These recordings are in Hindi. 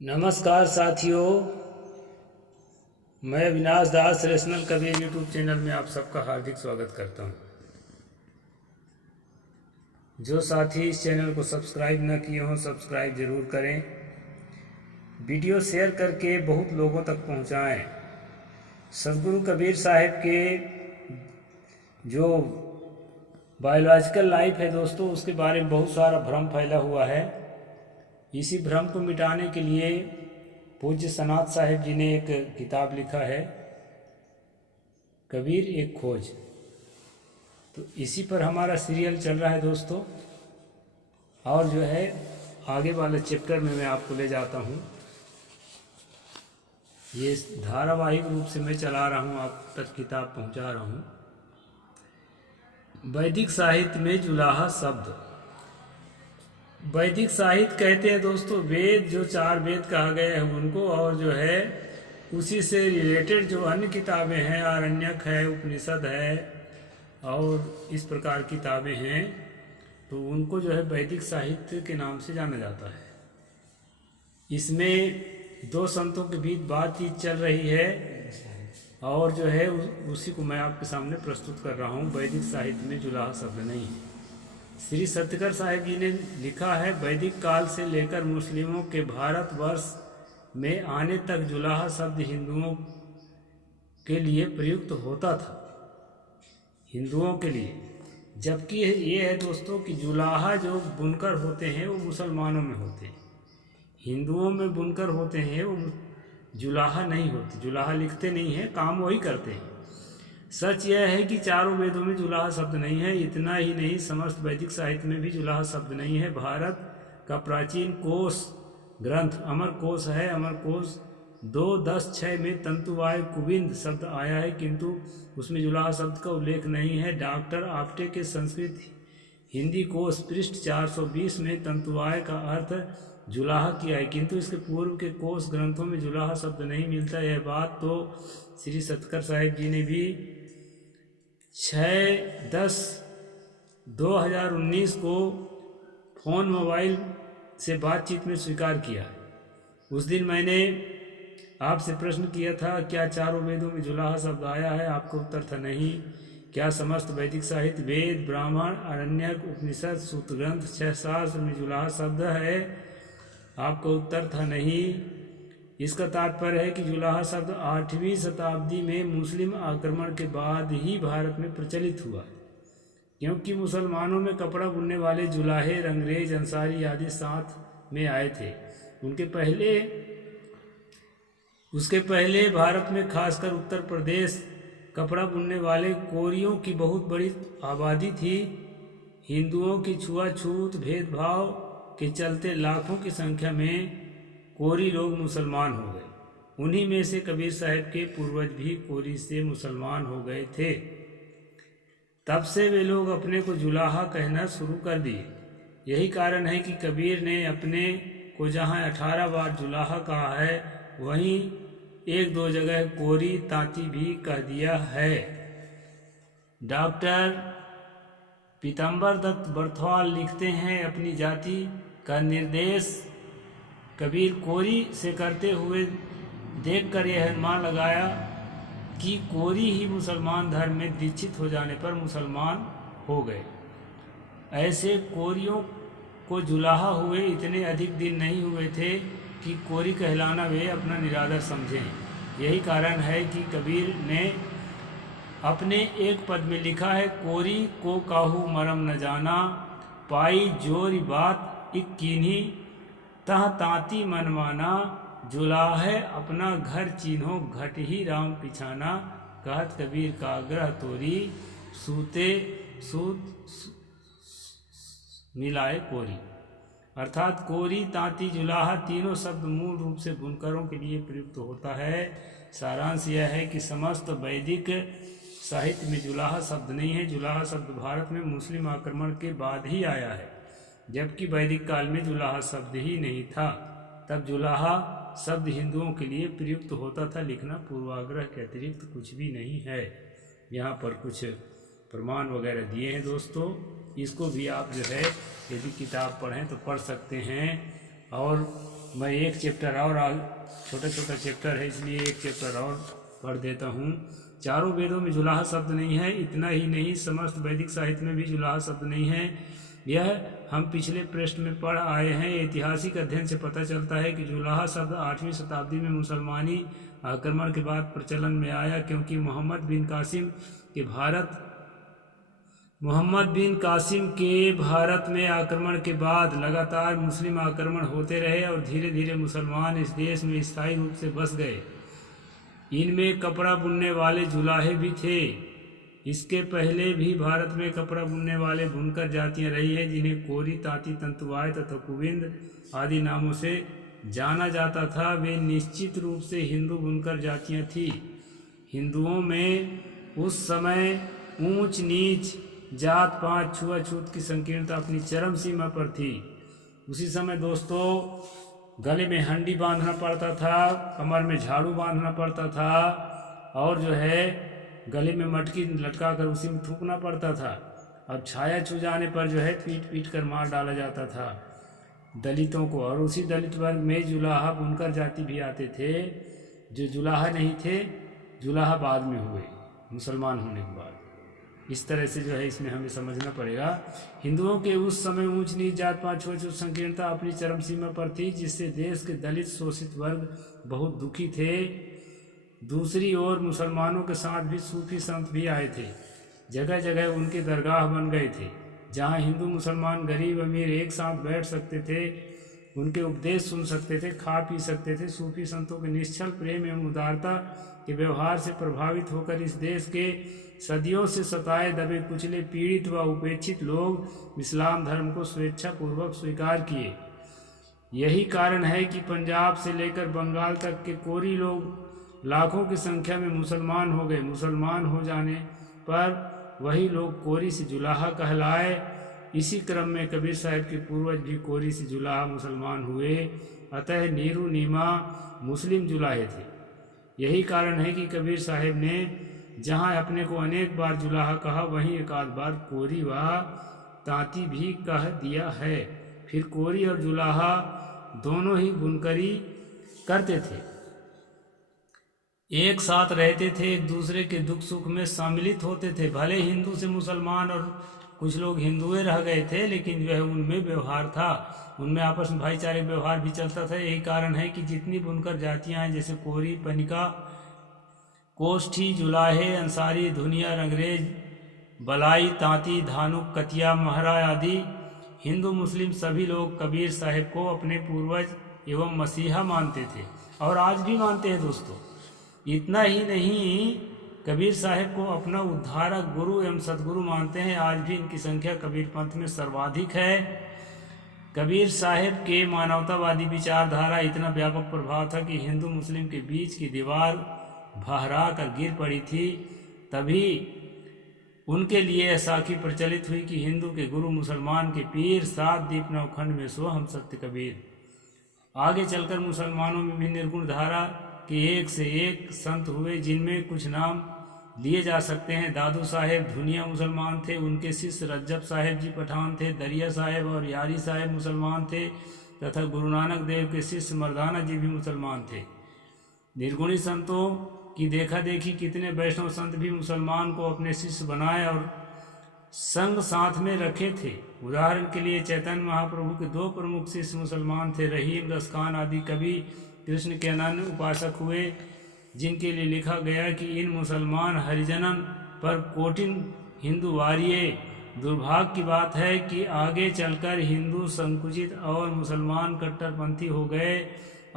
नमस्कार साथियों, मैं अविनाश दास रेशनल कबीर यूट्यूब चैनल में आप सबका हार्दिक स्वागत करता हूं। जो साथी इस चैनल को सब्सक्राइब न किए हों, सब्सक्राइब ज़रूर करें। वीडियो शेयर करके बहुत लोगों तक पहुंचाएं। सदगुरु कबीर साहिब के जो बायोलॉजिकल लाइफ है दोस्तों, उसके बारे में बहुत सारा भ्रम फैला हुआ है। इसी भ्रम को मिटाने के लिए पूज्य सनात साहिब जी ने एक किताब लिखा है, कबीर एक खोज। तो इसी पर हमारा सीरियल चल रहा है दोस्तों, और जो है आगे वाले चैप्टर में मैं आपको ले जाता हूँ। ये धारावाहिक रूप से मैं चला रहा हूँ, आप तक किताब पहुँचा रहा हूँ। वैदिक साहित्य में जुलाहा शब्द। वैदिक साहित्य कहते हैं दोस्तों वेद, जो 4 वेद कहा गया है उनको, और जो है उसी से रिलेटेड जो अन्य किताबें हैं, आरण्यक है, उपनिषद है और इस प्रकार किताबें हैं, तो उनको जो है वैदिक साहित्य के नाम से जाना जाता है। इसमें 2 संतों के बीच बातचीत चल रही है और जो है उसी को मैं आपके सामने प्रस्तुत कर रहा हूँ। वैदिक साहित्य में जुलाहा शब्द नहीं है। श्री सत्यकर साहिब जी ने लिखा है, वैदिक काल से लेकर मुस्लिमों के भारतवर्ष में आने तक जुलाहा शब्द हिंदुओं के लिए प्रयुक्त होता था, हिंदुओं के लिए। जबकि ये है दोस्तों कि जुलाहा जो बुनकर होते हैं वो मुसलमानों में होते हैं, हिंदुओं में बुनकर होते हैं वो जुलाहा नहीं होते। जुलाहा लिखते नहीं हैं, काम वही करते हैं। सच यह है कि 4 वेदों में जुलाहा शब्द नहीं है। इतना ही नहीं, समस्त वैदिक साहित्य में भी जुलाहा शब्द नहीं है। भारत का प्राचीन कोश ग्रंथ अमर कोश है। अमर कोश 2.10.6 में तंतुवाय कुविंद शब्द आया है, किंतु उसमें जुलाहा शब्द का उल्लेख नहीं है। डॉक्टर आप्टे के संस्कृत हिंदी कोश पृष्ठ 420 में तंतुवाय का अर्थ जुलाहा किया है, किंतु इसके पूर्व के कोश ग्रंथों में जुलाहा शब्द नहीं मिलता। यह बात तो श्री सतकर साहिब जी ने भी 6/10/2019 को फ़ोन मोबाइल से बातचीत में स्वीकार किया है। उस दिन मैंने आपसे प्रश्न किया था, क्या 4 वेदों में जुलाहा शब्द आया है? आपका उत्तर था नहीं। क्या समस्त वैदिक साहित्य वेद, ब्राह्मण, आरण्यक, उपनिषद, सूत्र ग्रंथ, 6 शास्त्र में जुलाहा शब्द है? आपका उत्तर था नहीं। इसका तात्पर्य है कि जुलाहा शब्द 8वीं शताब्दी में मुस्लिम आक्रमण के बाद ही भारत में प्रचलित हुआ, क्योंकि मुसलमानों में कपड़ा बुनने वाले जुलाहे, रंगरेज, अंसारी आदि साथ में आए थे। उसके पहले भारत में खासकर उत्तर प्रदेश कपड़ा बुनने वाले कोरियों की बहुत बड़ी आबादी थी। हिंदुओं की छुआछूत भेदभाव के चलते लाखों की संख्या में कोरी लोग मुसलमान हो गए। उन्हीं में से कबीर साहब के पूर्वज भी कोरी से मुसलमान हो गए थे। तब से वे लोग अपने को जुलाहा कहना शुरू कर दिए। यही कारण है कि कबीर ने अपने को जहाँ 18 बार जुलाहा कहा है, वहीं 1-2 जगह कोरी तांती भी कह दिया है। डॉक्टर पीताम्बर दत्त बर्थवाल लिखते हैं, अपनी जाति का निर्देश कबीर कोरी से करते हुए देखकर यह अनुमान लगाया कि कोरी ही मुसलमान धर्म में दीक्षित हो जाने पर मुसलमान हो गए। ऐसे कोरियों को जुलाहा हुए इतने अधिक दिन नहीं हुए थे कि कोरी कहलाना वे अपना निरादर समझें। यही कारण है कि कबीर ने अपने एक पद में लिखा है, कोरी को काहू मरम न जाना, पाई जोरी बात इक कीन्ही, तह तांती मनमाना, जुलाहे अपना घर चीन्हो, घट ही राम पिछाना, कहत कबीर का ग्रह तोरी, सूते सूत मिलाए कोरी। अर्थात कोरी, तांती, जुलाहा तीनों शब्द मूल रूप से बुनकरों के लिए प्रयुक्त होता है। सारांश यह है कि समस्त वैदिक साहित्य में जुलाहा शब्द नहीं है। जुलाहा शब्द भारत में मुस्लिम आक्रमण के बाद ही आया है, जबकि वैदिक काल में जुलाहा शब्द ही नहीं था। तब जुलाहा शब्द हिंदुओं के लिए प्रयुक्त होता था। लिखना पूर्वाग्रह के अतिरिक्त कुछ भी नहीं है। यहाँ पर कुछ प्रमाण वगैरह दिए हैं दोस्तों, इसको भी आप जो है यदि किताब पढ़ें तो पढ़ सकते हैं। और मैं एक चैप्टर और छोटा छोटा चैप्टर है इसलिए एक चैप्टर और पढ़ देता हूँ। चारों वेदों में जुलाहा शब्द नहीं है। इतना ही नहीं, समस्त वैदिक साहित्य में भी जुलाहा शब्द नहीं है। यह हम पिछले पृष्ठ में पढ़ आए हैं। ऐतिहासिक अध्ययन से पता चलता है कि जुलाहा शब्द 8वीं शताब्दी में मुसलमानी आक्रमण के बाद प्रचलन में आया, क्योंकि मोहम्मद बिन कासिम के भारत में आक्रमण के बाद लगातार मुस्लिम आक्रमण होते रहे और धीरे धीरे मुसलमान इस देश में स्थायी रूप से बस गए। इनमें कपड़ा बुनने वाले जुलाहे भी थे। इसके पहले भी भारत में कपड़ा बुनने वाले बुनकर जातियां रही हैं, जिन्हें कोरी, तांती, तंतुवाय तथा कुविंद आदि नामों से जाना जाता था। वे निश्चित रूप से हिंदू बुनकर जातियां थी। हिंदुओं में उस समय ऊंच नीच, जात पात, छुआछूत की संकीर्णता अपनी चरम सीमा पर थी। उसी समय दोस्तों गले में हंडी बांधना पड़ता था, कमर में झाड़ू बांधना पड़ता था और जो है गले में मटकी लटका कर उसी में थूकना पड़ता था। अब छाया छू जाने पर जो है पीट पीट कर मार डाला जाता था दलितों को। और उसी दलित वर्ग में जुलाहा बुनकर जाति भी आते थे। जो जुलाहा नहीं थे, जुलाहा बाद में हुए मुसलमान होने के बाद। इस तरह से जो है इसमें हमें समझना पड़ेगा। हिंदुओं के उस समय ऊंच नीच, जात पात, छुआछूत संकीर्णता अपनी चरम सीमा पर थी, जिससे देश के दलित शोषित वर्ग बहुत दुखी थे। दूसरी ओर मुसलमानों के साथ भी सूफी संत भी आए थे। जगह जगह उनके दरगाह बन गए थे, जहाँ हिंदू मुसलमान, गरीब अमीर एक साथ बैठ सकते थे, उनके उपदेश सुन सकते थे, खा पी सकते थे। सूफी संतों के निश्चल प्रेम एवं उदारता के व्यवहार से प्रभावित होकर इस देश के सदियों से सताए, दबे, कुचले, पीड़ित व उपेक्षित लोग इस्लाम धर्म को स्वेच्छापूर्वक स्वीकार किए। यही कारण है कि पंजाब से लेकर बंगाल तक के कोरी लोग लाखों की संख्या में मुसलमान हो गए। मुसलमान हो जाने पर वही लोग कोरी से जुलाहा कहलाए। इसी क्रम में कबीर साहब के पूर्वज भी कोरी से जुलाहा मुसलमान हुए। अतः नीरू नीमा मुस्लिम जुलाहे थे। यही कारण है कि कबीर साहब ने जहाँ अपने को अनेक बार जुलाहा कहा, वहीं एक आध बार कोरी व तांती भी कह दिया है। फिर कोरी और जुलाहा दोनों ही बुनकरी करते थे, एक साथ रहते थे, एक दूसरे के दुख सुख में सम्मिलित होते थे। भले हिंदू से मुसलमान और कुछ लोग हिंदुए रह गए थे, लेकिन जो है उनमें व्यवहार था, उनमें आपस में भाईचारे व्यवहार भी चलता था। यही कारण है कि जितनी बुनकर जातियां हैं, जैसे कोरी, पनिका, कोष्ठी, जुलाहे, अंसारी, धुनिया, रंगरेज, बलाई, तांती, धानुक, कतिया, महरा आदि हिंदू मुस्लिम सभी लोग कबीर साहब को अपने पूर्वज एवं मसीहा मानते थे और आज भी मानते हैं दोस्तों। इतना ही नहीं, कबीर साहब को अपना उद्धारक, गुरु एवं सदगुरु मानते हैं। आज भी इनकी संख्या कबीर पंथ में सर्वाधिक है। कबीर साहब के मानवतावादी विचारधारा इतना व्यापक प्रभाव था कि हिंदू मुस्लिम के बीच की दीवार बहरा कर गिर पड़ी थी। तभी उनके लिए साखी प्रचलित हुई कि हिंदू के गुरु, मुसलमान के पीर, 7 दीप नवखंड में सो हम सत्य कबीर। आगे चलकर मुसलमानों में भी निर्गुण धारा के एक से एक संत हुए, जिनमें कुछ नाम लिए जा सकते हैं। दादू साहेब धुनिया मुसलमान थे, उनके शिष्य रज्जब साहेब जी पठान थे। दरिया साहेब और यारी साहेब मुसलमान थे तथा गुरु नानक देव के शिष्य मर्दाना जी भी मुसलमान थे। निर्गुणी संतों की देखा देखी कितने वैष्णव संत भी मुसलमान को अपने शिष्य बनाए और संग साथ में रखे थे। उदाहरण के लिए चैतन्य महाप्रभु के 2 प्रमुख शिष्य मुसलमान थे। रहीम, रसखान आदि कवि कृष्ण के अनन्य उपासक हुए, जिनके लिए लिखा गया कि इन मुसलमान हरिजनन पर कोटिन हिंदू वारिये। दुर्भाग्य की बात है कि आगे चलकर हिंदू संकुचित और मुसलमान कट्टरपंथी हो गए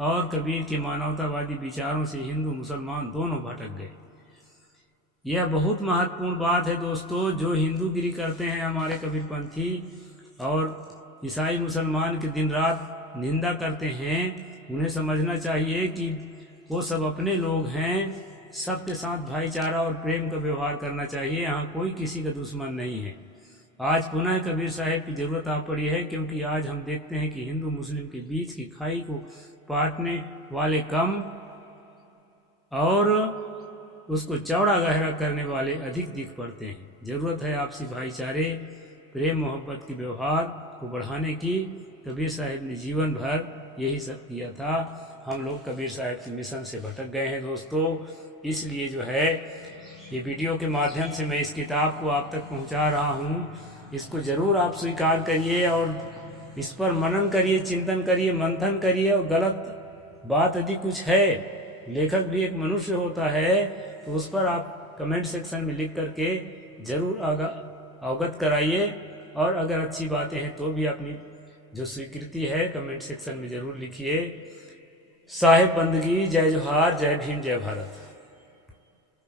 और कबीर के मानवतावादी विचारों से हिंदू मुसलमान दोनों भटक गए। यह बहुत महत्वपूर्ण बात है दोस्तों। जो हिंदूगिरी करते हैं हमारे कबीरपंथी और ईसाई मुसलमान के दिन रात निंदा करते हैं, उन्हें समझना चाहिए कि वो सब अपने लोग हैं। सबके साथ भाईचारा और प्रेम का व्यवहार करना चाहिए। यहाँ कोई किसी का दुश्मन नहीं है। आज पुनः कबीर साहब की ज़रूरत आ पड़ी है, क्योंकि आज हम देखते हैं कि हिंदू मुस्लिम के बीच की खाई को पाटने वाले कम और उसको चौड़ा गहरा करने वाले अधिक दिख पड़ते हैं। ज़रूरत है आपसी भाईचारे, प्रेम मोहब्बत के व्यवहार को बढ़ाने की। कबीर साहब ने जीवन भर यही सब किया था। हम लोग कबीर साहब के मिशन से भटक गए हैं दोस्तों। इसलिए जो है ये वीडियो के माध्यम से मैं इस किताब को आप तक पहुंचा रहा हूं। इसको ज़रूर आप स्वीकार करिए और इस पर मनन करिए, चिंतन करिए, मंथन करिए। और गलत बात यदि कुछ है, लेखक भी एक मनुष्य होता है, तो उस पर आप कमेंट सेक्शन में लिख करके ज़रूर अवगत कराइए। और अगर अच्छी बातें हैं तो भी अपनी जो स्वीकृति है कमेंट सेक्शन में ज़रूर लिखिए। साहिब बंदगी, जय जोहार, जय भीम, जय भारत।